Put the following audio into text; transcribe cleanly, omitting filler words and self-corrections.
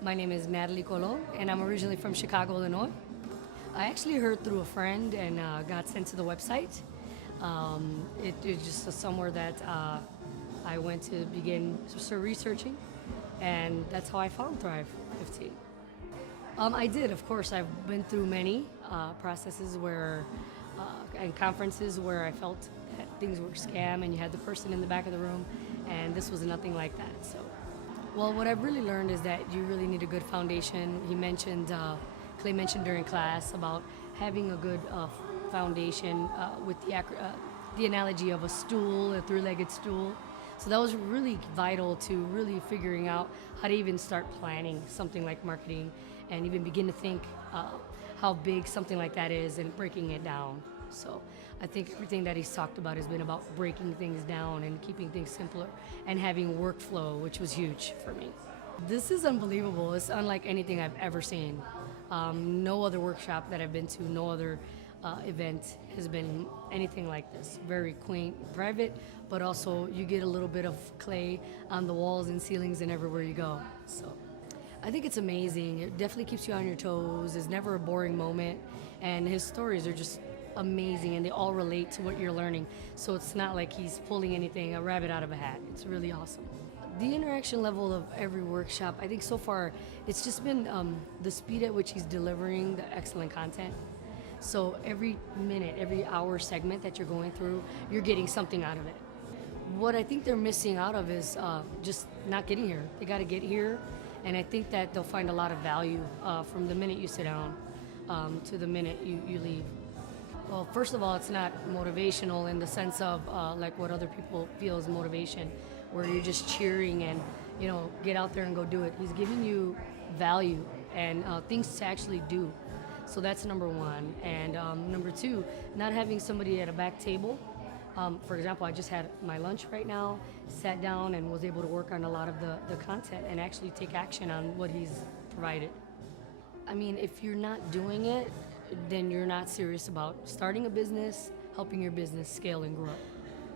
My name is Natalie Colo, and I'm originally from Chicago, Illinois. I actually heard through a friend and got sent to the website. It was just somewhere that I went to begin researching, and that's how I found Thrive 15. I did, of course. I've been through many processes and conferences where I felt that things were a scam and you had the person in the back of the room, and this was nothing like that. So, well, what I've really learned is that you really need a good foundation. Clay mentioned during class about having a good foundation with the analogy of a stool, a three-legged stool. So that was really vital to really figuring out how to even start planning something like marketing and even begin to think how big something like that is and breaking it down. So I think everything that he's talked about has been about breaking things down and keeping things simpler and having workflow, which was huge for me. This is unbelievable. It's unlike anything I've ever seen. No other workshop that I've been to, no other event has been anything like this. Very quaint, private, but also you get a little bit of clay on the walls and ceilings and everywhere you go. So I think it's amazing. It definitely keeps you on your toes. It's never a boring moment. And his stories are just amazing, and they all relate to what you're learning. So it's not like he's pulling a rabbit out of a hat. It's really awesome. The interaction level of every workshop, I think so far, it's just been the speed at which he's delivering the excellent content. So every minute, every hour segment that you're going through, you're getting something out of it. What I think they're missing out of is just not getting here. They got to get here, and I think that they'll find a lot of value from the minute you sit down to the minute you leave. Well, first of all, it's not motivational in the sense of like what other people feel is motivation, where you're just cheering and, get out there and go do it. He's giving you value and things to actually do. So that's number one. And number two, not having somebody at a back table. For example, I just had my lunch right now, sat down and was able to work on a lot of the content and actually take action on what he's provided. I mean, if you're not doing it, then you're not serious about starting a business, helping your business scale and grow.